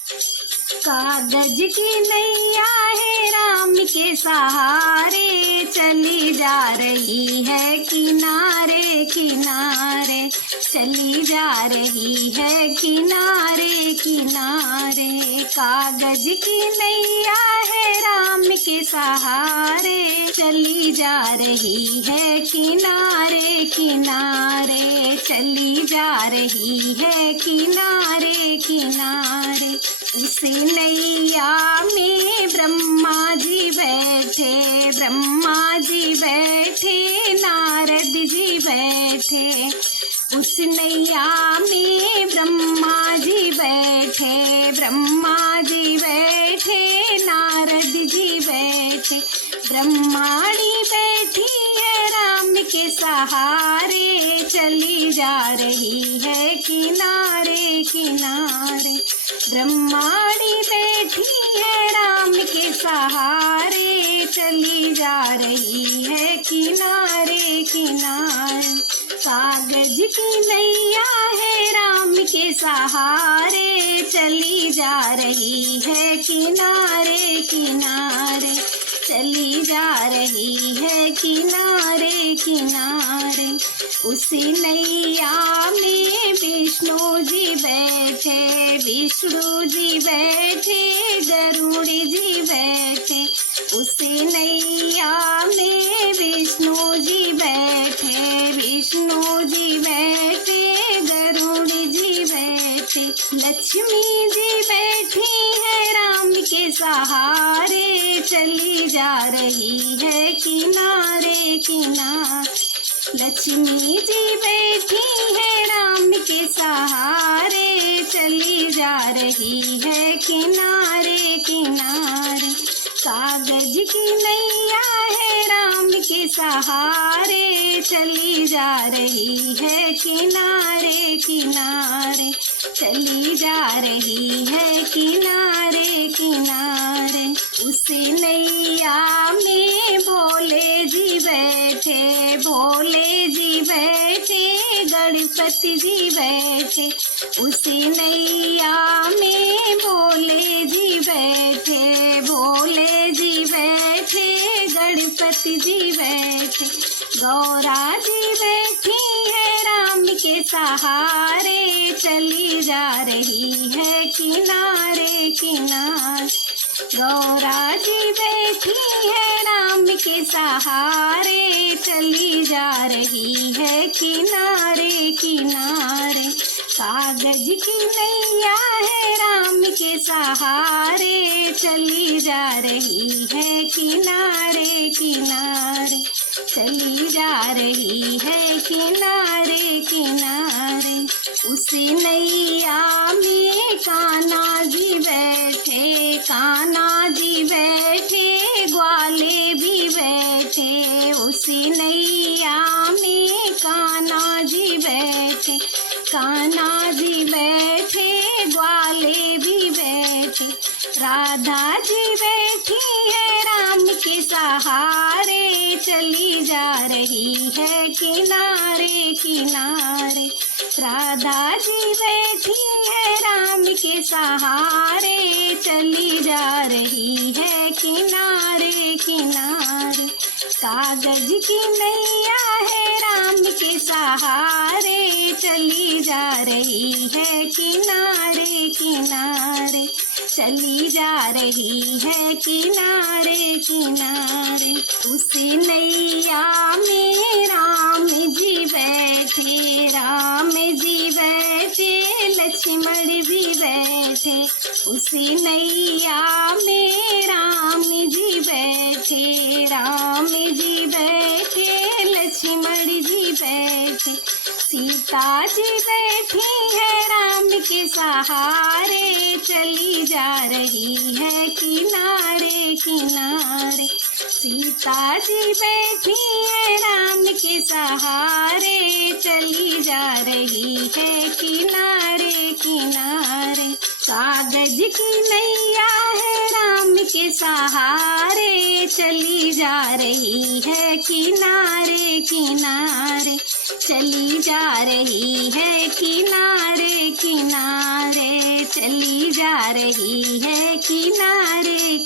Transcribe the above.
कागज की नैया है राम के सहारे, चली जा रही है किनारे किनारे, चली जा रही है किनारे किनारे। कागज की नैया है राम के सहारे, चली जा रही है किनारे किनारे, चली जा रही है किनारे किनारे। उस नैया में ब्रह्मा जी बैठे, ब्रह्मा जी बैठे, नारद जी बैठे। उस नैया में ब्रह्मा जी बैठे, ब्रह्मा जी बैठे, नारद जी बैठे। ब्रह्माणी बैठी है राम के सहारे, चली जा रही है किनारे किनारे। ब्रह्माणी बैठी है राम के सहारे, चली जा रही है किनारे किनारे। कागज की नैया है राम के सहारे, चली जा रही है किनारे किनारे, चली जा रही है किनारे किनारे। उसी नैया में विष्णु जी बैठे, विष्णु जी बैठे, गरुड़ जी बैठे। उसी नैया में विष्णु जी बैठे, विष्णु जी बैठे, गरुड़ जी बैठे। लक्ष्मी जी बैठी है राम के सहारे, चली जा रही है किनारे किनारे। लक्ष्मी जी बैठी है राम के सहारे, चली जा रही है किनारे किनारे। कागज की नैया है राम के सहारे, चली जा रही है किनारे किनारे, चली जा रही है किनारे किनारे। उस नैया में भोले जी बैठे, भोले जी बैठे, गणपति जी बैठे। उसी नैया में भोले जी बैठे, भोले जी बैठे, गणपति जी बैठे। गौरा जी बैठी है राम के सहारे, चली जा रही है किनारे किनारे। गौरा जी बैठी है राम के सहारे, चली जा रही है किनारे किनारे। कागज की नैया है राम के सहारे, चली जा रही है किनारे किनारे, चली जा रही है किनारे किनारे। उसी नैया में कान्हा जी बैठे, कान्हा जी बैठे, ग्वाले भी बैठे। उसी नैया में कान्हा जी बैठे, कान्हा जी बैठे, ग्वाले भी बैठे। राधा जी बैठी है राम के सहारे, चली जा रही है किनारे किनारे। राधा जी बैठी है राम के सहारे, चली जा रही है किनारे किनारे। कागज की नैया है राम के सहारे, चली जा रही है किनारे किनारे, चली जा रही है किनारे किनारे। उसी नैया में राम जी बैठे, राम जी बैठे, लक्ष्मण भी बैठे। उसी नैया में राम जी बैठे, राम जी बैठे, लक्ष्मण जी बैठे। सीता जी बैठी है राम के सहारे, चली जा रही है किनारे किनारे। सीता जी बैठी है राम के सहारे, चली जा रही है किनारे किनारे। कागज की नैया है राम के सहारे, चली जा रही है किनारे किनारे, चली जा रही है किनारे किनारे, चली जा रही है किनारे